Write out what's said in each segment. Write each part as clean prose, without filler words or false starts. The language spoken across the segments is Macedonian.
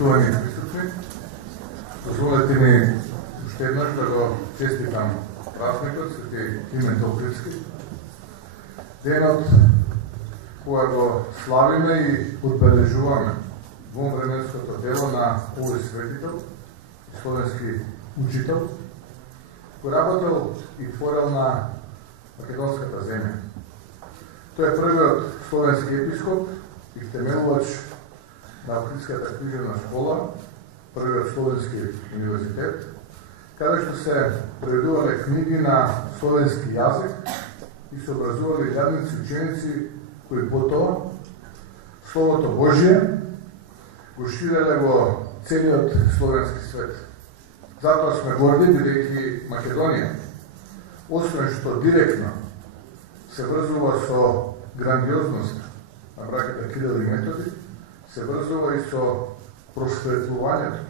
Почитувани присутни, позволете ми уште еднаш да го честитам празникот Свети Климент Охридски, денот кога го славиме и одбележуваме во временското дело на овој светител, словенски учител, кој работел и творел на македонската земја. Тој е првиот словенски епископ и втемелувач на Охридската книжевна школа, првиот словенски универзитет, каде што се преведувале книги на словенски јазик и се образували јадници ученици кои потоа Словото Божие го ширеле во целиот словенски свет. Затоа сме горди, бидејќи Македонија, освен што директно се врзува со грандиозноста на браќата Кирил и Методи, се врзува и со просветлувањето,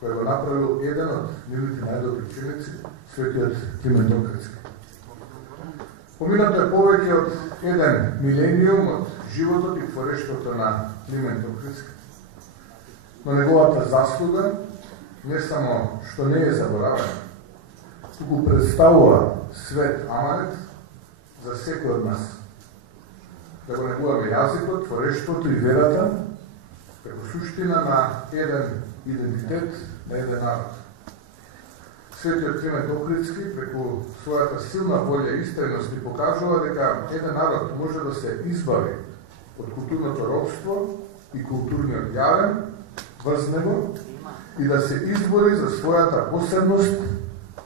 кој го направил еден од нивните најдобри ученици, светиот Климент Охридски. Поминато е повеќе од еден милениум од животот и творештвото на Климент Охридски. Но неговата заслуга не само што не е заборавена, туку представува свет аманет за секој од нас. Да го негуваме јазикот, творештвото и верата како суштина на еден идентитет, на еден народ. Светиот Климент Охридски преку својата силна волја и истреност ни покажува дека еден народ може да се избави од културното робство и културниот јавен врз него и да се избори за својата посебност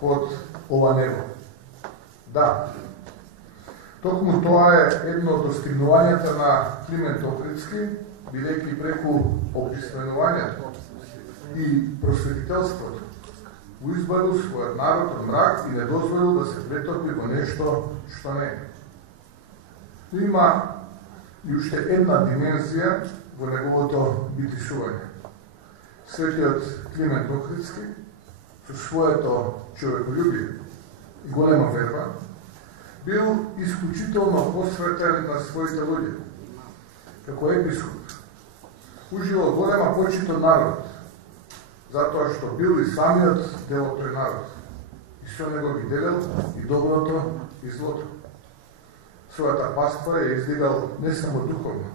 под ова небо. Да, токму тоа е едно од достигнувањата на Климент Охридски, бидејќи преку описменувањето и просветителството го избавил својот народ од мрак и не дозволил да се претопи во нешто што не е. Но има и уште една димензија во неговото битишување. Светиот Климент Охридски со своето човеколюбие и голема верба бил исклучително посветен на своите луѓе. Како епископ уживал голема почит од народот, затоа што бил и самиот дел од тој народ. И со него ги делел и доброто и злото. Својата паства ја издигал не само духовно,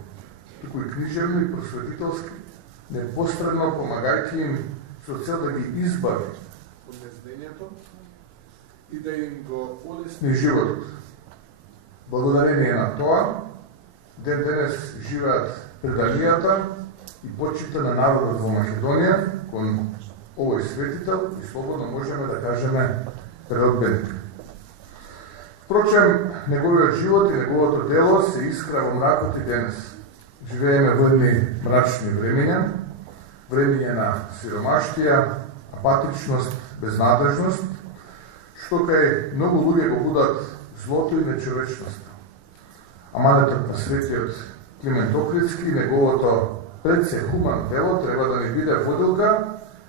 туку и книжевно и просветителски, непосредно помагајќи им со цел да ги избави од нездењето и да им го олесни животот. Благодарение на тоа, ден денес живеат преданијата и почита на народот во Македонија кон овој светител и слободно можеме да кажеме преродбеник. Впрочем, неговиот живот и неговото дело се искра во мракот и денес. Живееме во едни мрачни времења, времења на сиромаштија, апатичност, безнадежност, што кај многу луѓе го будат злото и нечовечноста. Аманетот на светиот Климент Охридски и неговото пред се хуман дело треба да ни биде водилка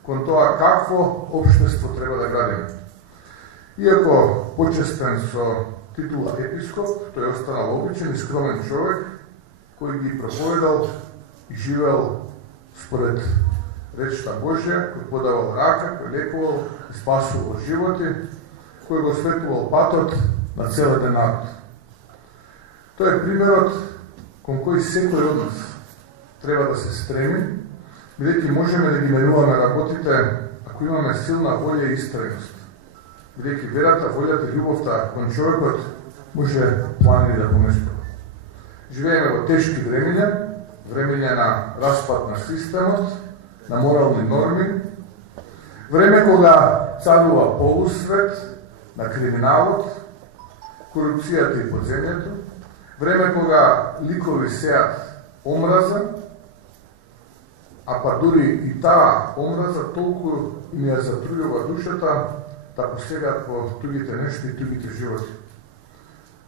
кон тоа какво општество треба да градиме. Иако почестен со титула епископ, тој останал обичен и скромен човек, кој ги проповедал и живел според речта Божја, кој подавал рака, кој лекувал и спасувал животи, кој го светувал патот на цел еден народ. Тој е примерот кон кој секој од нас треба да се стреми, бидејќи можеме да ги менуваме работите ако имаме силна волја и истреност. Бидејќи верата, волјата и љубовта кон човекот може планини да поместува. Живееме во тешки времења, времења на распад на системот, на морални норми, време кога царува полусвет на криминалот, корупцијата и подземјето, време кога ликови сеат омраза, а па дури и таа омраза толку им ја затрујува душата да посегат по тугите нешта и тугите животи.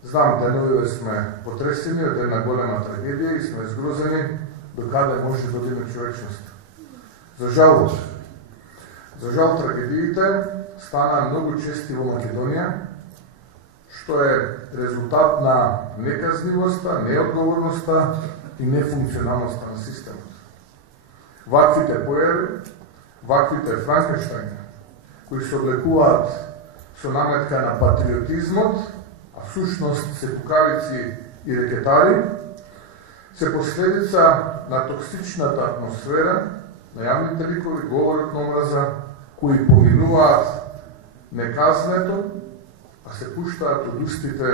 Знам, деновиве сме потресени од една голема трагедија и сме згрозени до каде може да одиме човечност. За жал трагедиите стана многу чести во Македонија, што е резултат на неказнивоста, неодговорноста и нефункционалноста на системот. Ваквите појави, ваквите Франкенштајни, кои се облекуваат со наметка на патриотизмот, а всушност се кукавици и рекетари, се последица на токсичната атмосфера, на јавните ликови, говорот на омраза, кои поминуваат неказнето, а се пуштаат од устите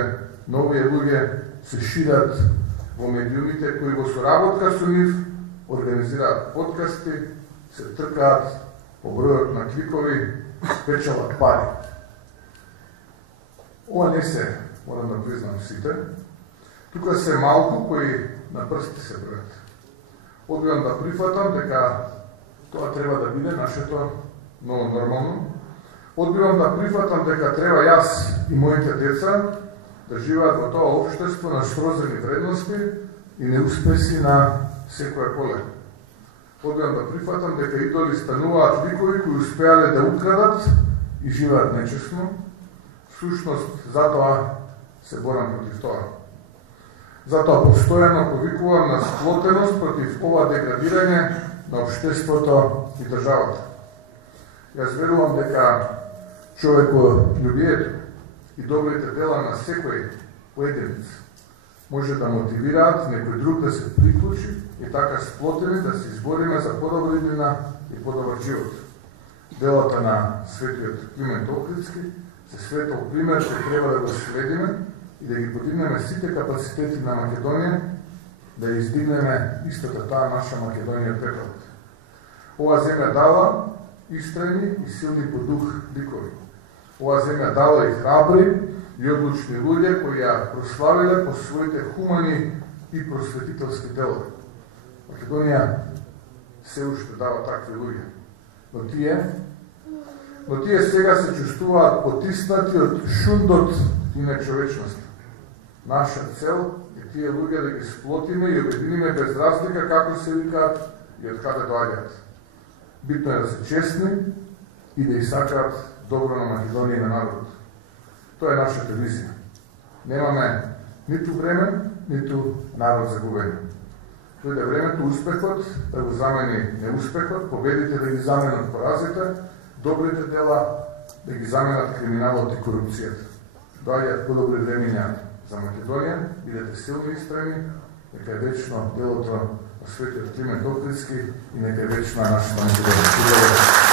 на овие луѓе, се шират во медиумите кои во соработка со нив организираат подкасти, се тркаат по бројот на кликови, печелат пари. Ова не се, морам да признам сите, тука се малку кои на прсти се бројат. Одбивам да прифатам дека тоа треба да биде нашето ново нормално. Одбивам да прифатам дека треба јас и моите деца да живеат во тоа општество на срозени вредности и неуспеси на секоја поле. Одбивам да прифатам дека идоли стануваат ликови кои успеале да украдат и живеат нечесно. Всушност, затоа се борам против тоа. Затоа постојано повикувам на сплотеност против ова деградирање на општеството и државата. Јас верувам дека човеколюбието и добрите дела на секој поединец може да мотивираат некој друг да се приклучи и така сплотени да се избориме за подобра иднина и подобар живот. Делата на светиот Климент Охридски се светол пример што треба да го следиме и да ги подигнеме сите капацитети на Македонија, да издигнеме истата таа наша Македонија пепелот. Ова земја дала истрени и силни по дух ликови. Ова земја дала и храбри и одлучни луѓе кои ја прославиле по своите хумани и просветителски дела. Македонија се уште дава такви луѓе. Но тие сега се чувствуваат потиснати од шундот и нечовечноста. Наша цел е тие луѓе да ги сплотиме и обединиме без разлика како се викаат и од каде доаѓаат. Битно е да се честни и да исакаат добро на Македонија и на народот. Тоа е нашата визија. Немаме ниту време, ниту народ за губење. Дојде времето успехот да го замени неуспехот, победите да ги заменат поразите, добрите дела да ги заменат криминалот и корупцијата. Доаѓаат подобри времиња за Македонија, бидете силни и истрени, нека е вечно делото на светиот Климент Охридски и нека е вечна нашата Македонија.